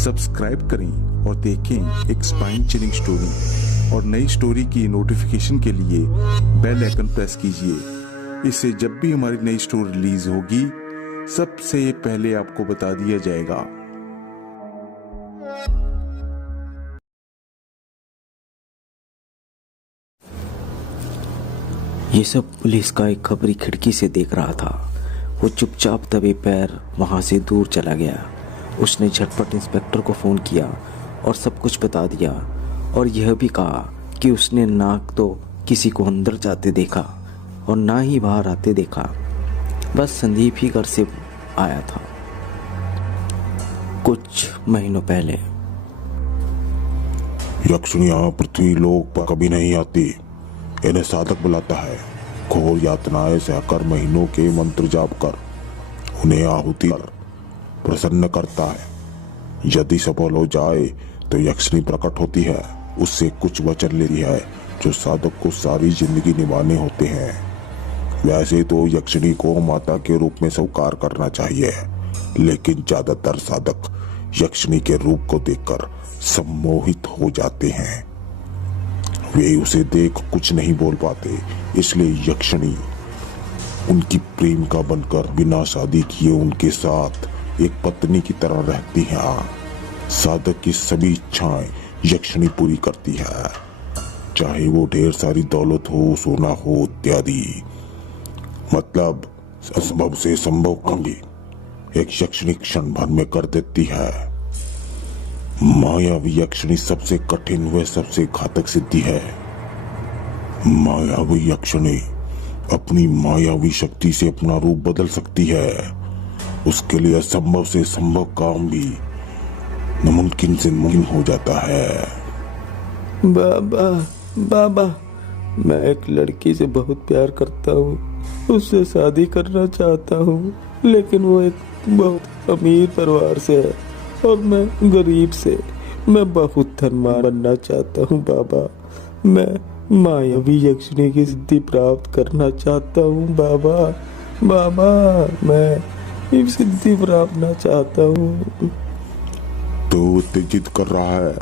Subscribe करें और देखें एक स्पाइन चिलिंग स्टोरी और नई स्टोरी की नोटिफिकेशन के लिए बेल आइकन प्रेस कीजिए। इससे जब भी हमारी नई स्टोरी रिलीज होगी सबसे पहले आपको बता दिया जाएगा। ये सब पुलिस का एक खबरी खिड़की से देख रहा था। वो चुपचाप दबे पैर वहां से दूर चला गया। उसने झटपट इंस्पेक्टर को फ़ोन किया और सब कुछ बता दिया और यह भी कहा कि उसने ना तो किसी को अंदर जाते देखा और ना ही बाहर आते देखा। बस संदीप ही घर से आया था कुछ महीनों पहले। यक्षिणियाँ पृथ्वी लोक पर कभी नहीं आती। इन्हें साधक बुलाता है। घोर यातनाएं सहकर महीनों के मंत्र जाप कर उन्हें आहुति कर प्रसन्न करता है। यदि सफल हो जाए तो यक्षिणी प्रकट होती है। उससे कुछ वचन लेती है जो साधक को सारी जिंदगी निभाने होते हैं। वैसे तो यक्षिणी को माता के रूप में स्वीकार करना चाहिए, लेकिन ज्यादातर साधक यक्षिणी के रूप को देखकर सम्मोहित हो जाते हैं। वे उसे देख कुछ नहीं बोल पाते, इसलिए यक्षिणी उनकी प्रेमिका बनकर बिना शादी किए उनके साथ एक पत्नी की तरह रहती है। साधक की सभी इच्छाएं यक्षिणी पूरी करती है, चाहे वो ढेर सारी दौलत हो, सोना हो इत्यादि। मतलब असंभव से संभव काम भी एक यक्षिणी क्षण भर में कर देती है। मायावी यक्षिणी सबसे कठिन व सबसे घातक सिद्धि है। मायावी यक्षिणी अपनी मायावी शक्ति से अपना रूप बदल सकती है। उसके लिए असंभव से संभव काम भी नामुमकिन से मुमकिन हो जाता है। बाबा, मैं एक लड़की से बहुत प्यार करता हूँ। उससे शादी करना चाहता हूँ, लेकिन वो एक बहुत अमीर परिवार से है और मैं गरीब से। मैं बहुत धनवान बनना चाहता हूँ बाबा। मैं मायावी यक्षिणी की सिद्धि प्राप्त करना चाहता हूँ बाबा। मैं सिद्धि प्राप्त करना चाहता हूँ। तो जिद कर रहा है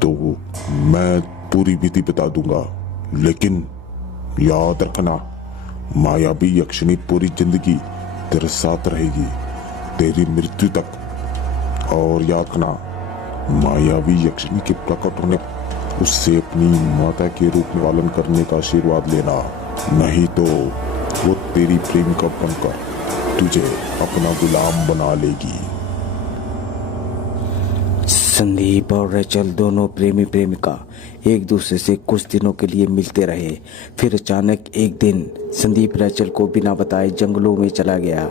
तो मैं पूरी विधि बता दूंगा, लेकिन याद रखना मायावी यक्षिणी पूरी जिंदगी तेरे साथ रहेगी, तेरी मृत्यु तक। और याद रखना मायावी यक्षिणी के प्रकट होने उससे अपनी माता के रूप में पालन करने का आशीर्वाद लेना, नहीं तो वो तेरी प्रेमिका बनकर तुझे अपना गुलाम बना लेगी। संदीप और रेचल दोनों प्रेमी प्रेमिका एक दूसरे से कुछ दिनों के लिए मिलते रहे। फिर अचानक एक दिन संदीप रेचल को बिना बताए जंगलों में चला गया।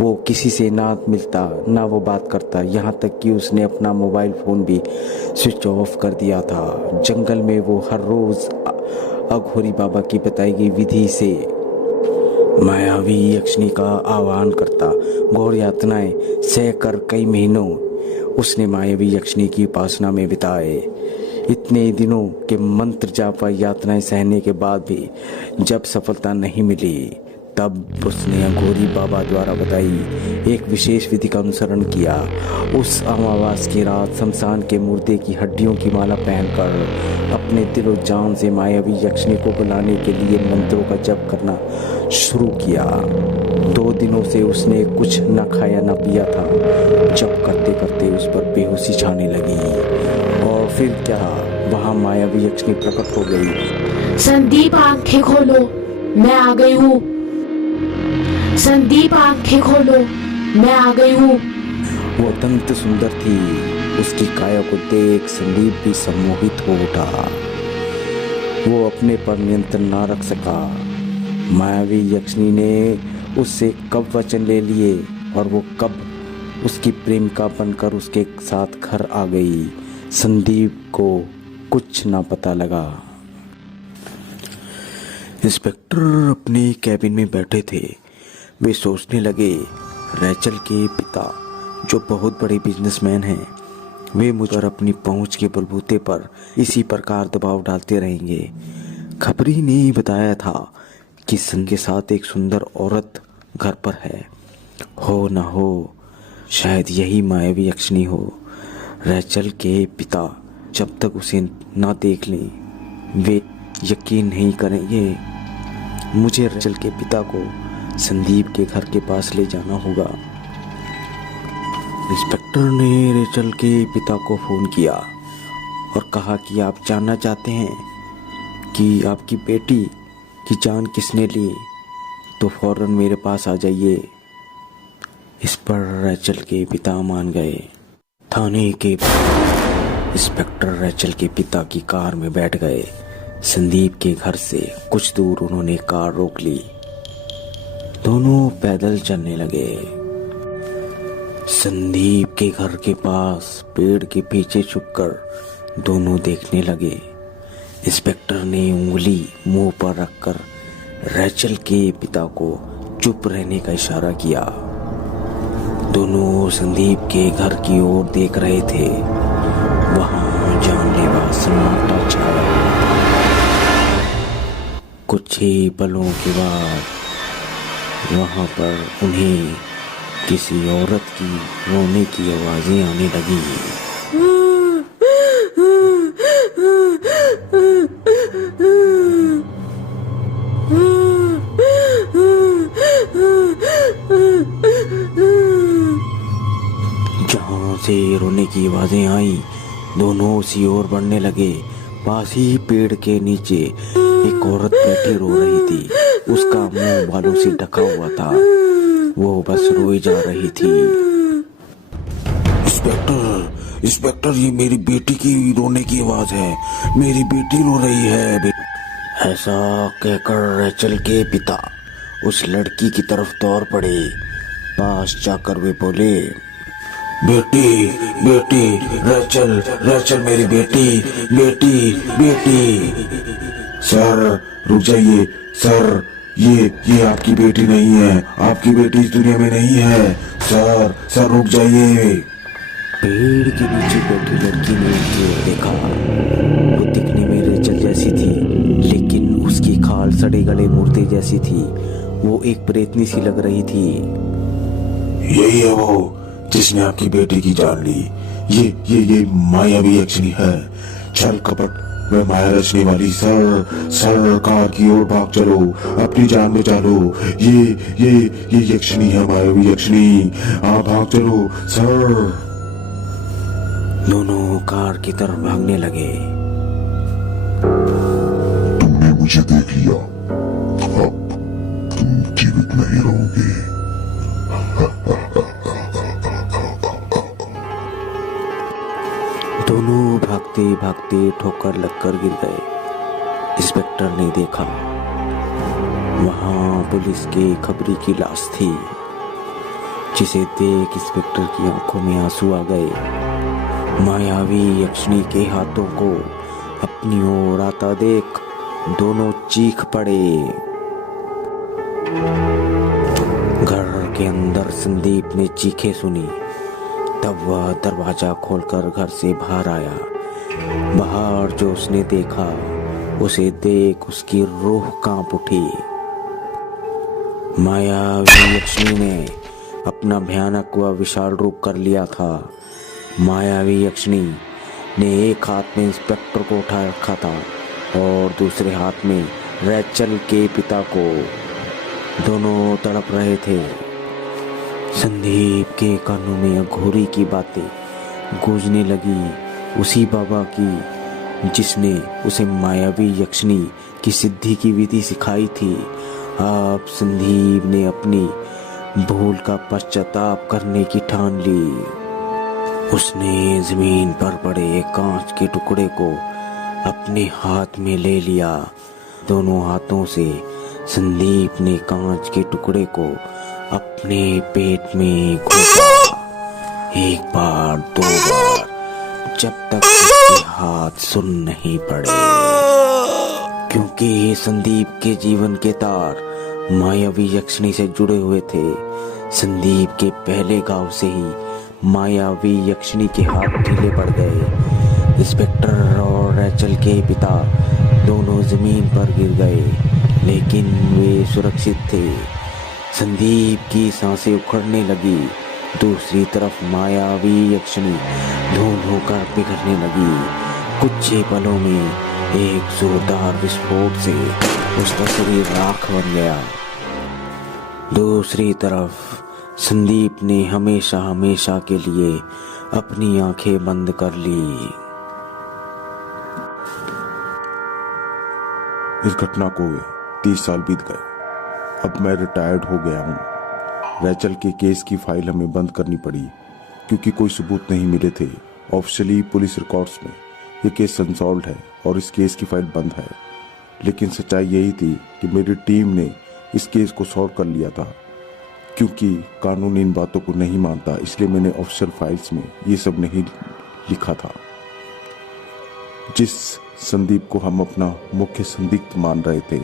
वो किसी से ना मिलता ना वो बात करता, यहाँ तक कि उसने अपना मोबाइल फ़ोन भी स्विच ऑफ कर दिया था। जंगल में वो हर रोज़ अघोरी बाबा की बताई गई विधि से मायावी यक्षिणी का आह्वान करता। घोर यातनाएं सह कर कई महीनों उसने मायावी यक्षिणी की उपासना में बिताए। इतने दिनों के मंत्र जाप व यातनाएं सहने के बाद भी जब सफलता नहीं मिली, तब उसने अघोरी बाबा द्वारा बताई एक विशेष विधि का अनुसरण किया। उस अमावास की रात शमशान के मुर्दे की हड्डियों की माला पहनकर अपने दिलो जान से मायावी यक्षिणी को बुलाने के लिए मंत्रों का जप करना शुरू किया। 2 दिनों से उसने कुछ न खाया न पिया था। जप करते करते उस पर बेहोशी छाने लगी और फिर क्या, वहाँ मायावी यक्षिणी प्रकट हो गई। संदीप आंखें खोलो, मैं आ गई हूँ। संदीप आंखें खोलो, मैं आ गई हूँ। वो अत्यंत सुंदर थी। उसकी काया को देख संदीप भी सम्मोहित हो उठा। वो अपने पर नियंत्रण ना रख सका। मायावी यक्षिणी ने उससे कब वचन ले लिए और वो कब उसकी प्रेमिका बनकर उसके साथ घर आ गई, संदीप को कुछ ना पता लगा। इंस्पेक्टर अपने कैबिन में बैठे थे। वे सोचने लगे, रेचल के पिता जो बहुत बड़े बिजनेसमैन हैं, वे मुझ पर अपनी पहुंच के बलबूते पर इसी प्रकार दबाव डालते रहेंगे। खबरी ने बताया था कि सन के साथ एक सुंदर औरत घर पर है। हो न हो शायद यही मायावी यक्षिणी हो। रैचल के पिता जब तक उसे ना देख लें वे यकीन नहीं करेंगे। मुझे रैचल के पिता को संदीप के घर के पास ले जाना होगा। इंस्पेक्टर ने रैचल के पिता को फ़ोन किया और कहा कि आप जानना चाहते हैं कि आपकी बेटी की जान किसने ली, तो फौरन मेरे पास आ जाइए। इस पर रैचल के पिता मान गए। थाने के इंस्पेक्टर रैचल के पिता की कार में बैठ गए। संदीप के घर से कुछ दूर उन्होंने कार रोक ली। दोनों पैदल चलने लगे। संदीप के घर के पास पेड़ के पीछे छुपकर दोनों देखने लगे। इंस्पेक्टर ने उंगली मुंह पर रखकर रैचल के पिता को चुप रहने का इशारा किया। दोनों संदीप के घर की ओर देख रहे थे। वहां जानलेवा सन्नाटा छाया हुआ था। कुछ ही पलों के बाद वहां पर उन्हें किसी औरत की रोने की आवाजें आने लगी। जहां से रोने की आवाजें आई दोनों उसी ओर बढ़ने लगे। पास ही पेड़ के नीचे एक औरत बैठी रो रही थी। उसका मुंह बालों से ढका हुआ था। वो बस रोई जा रही थी। इंस्पेक्टर ये मेरी बेटी की रोने की आवाज है। मेरी बेटी रो रही है। ऐसा कहकर रैचल के पिता उस लड़की की तरफ दौड़ पड़े। पास जाकर वे बोले, बेटी रैचल मेरी बेटी। सर रुक जाइए सर, ये आपकी बेटी नहीं है। आपकी बेटी इस दुनिया में नहीं है। सर रुक जाइए। पेड़ के नीचे बैठी लड़की ने उसे देखा। वो दिखने में रैचल जैसी थी, लेकिन उसकी खाल सड़े गले मुर्दे जैसी थी। वो एक प्रेतनी सी लग रही थी। यही है वो जिसने आपकी बेटी की जान ली। ये मायावी यक्षिणी है। छल कपट में माया रचने वाली। सर कार की ओर भाग चलो, अपनी जान बचा लो। ये यक्षिणी है, मायावी यक्षिणी। आप भाग चलो सर। दोनों कार की तरफ भागने लगे। तुमने मुझे देख लिया, अब तुम जीवित नहीं रहोगे। दोनों भागते भागते ठोकर लगकर गिर गए। इंस्पेक्टर ने देखा वहां पुलिस के खबरी की लाश थी, जिसे देख इंस्पेक्टर की आंखों में आंसू आ गए। मायावी यक्षिणी के हाथों को अपनी ओर आता देख दोनों चीख पड़े। घर के अंदर संदीप ने चीखें सुनी। तब वह दरवाजा खोलकर घर से बाहर आया। बाहर जो उसने देखा उसे देख उसकी रूह कांप उठी। मायावी यक्षिणी ने अपना भयानक व विशाल रूप कर लिया था। मायावी यक्षिणी ने एक हाथ में इंस्पेक्टर को उठा रखा था और दूसरे हाथ में रैचल के पिता को। दोनों तड़प रहे थे। संदीप के कानों में अघोरी की बातें गूंजने लगी, उसी बाबा की जिसने उसे मायावी यक्षिणी की सिद्धि की विधि सिखाई थी। अब संदीप ने अपनी भूल का पश्चाताप करने की ठान ली। उसने जमीन पर पड़े कांच के टुकड़े को अपने हाथ में ले लिया। दोनों हाथों से संदीप ने कांच के टुकड़े को अपने पेट में घोंसा। एक बार, दो बार, जब तक उसके हाथ सुन नहीं पड़े। क्योंकि संदीप के जीवन के तार मायावी यक्षिणी से जुड़े हुए थे। संदीप के पहले घाव से ही मायावी यक्षिणी के हाथ ढीले पड़ गए। इंस्पेक्टर और रैचल के पिता दोनों जमीन पर गिर गए, लेकिन वे सुरक्षित थे। संदीप की सांसें उखड़ने लगी। दूसरी तरफ मायावी यक्षिणी धूल होकर पिघलने लगी। कुछ ही पलों में एक जोरदार विस्फोट से उसका शरीर राख बन गया। दूसरी तरफ संदीप ने हमेशा हमेशा के लिए अपनी आंखें बंद कर ली। इस घटना को 30 साल बीत गए। अब मैं रिटायर्ड हो गया हूँ। रैचल के केस की फाइल हमें बंद करनी पड़ी क्योंकि कोई सबूत नहीं मिले थे। ऑफिशियली पुलिस रिकॉर्ड्स में ये केस अनसॉल्व्ड है और इस केस की फाइल बंद है। लेकिन सच्चाई यही थी कि मेरी टीम ने इस केस को सॉल्व कर लिया था। क्योंकि कानून इन बातों को नहीं मानता, इसलिए मैंने ऑफिशियल फाइल्स में ये सब नहीं लिखा था। जिस संदीप को हम अपना मुख्य संदिग्ध मान रहे थे,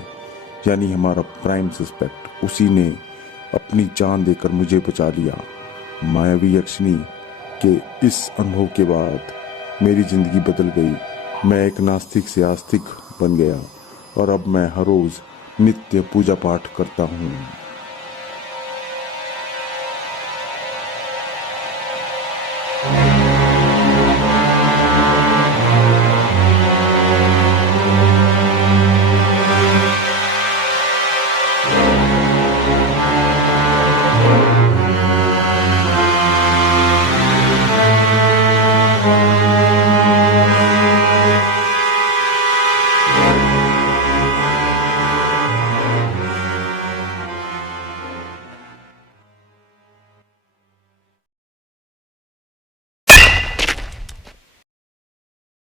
यानी हमारा प्राइम सस्पेक्ट, उसी ने अपनी जान देकर मुझे बचा लिया। मायावी यक्षिणी के इस अनुभव के बाद मेरी जिंदगी बदल गई। मैं एक नास्तिक से आस्तिक बन गया और अब मैं हर रोज नित्य पूजा पाठ करता हूँ।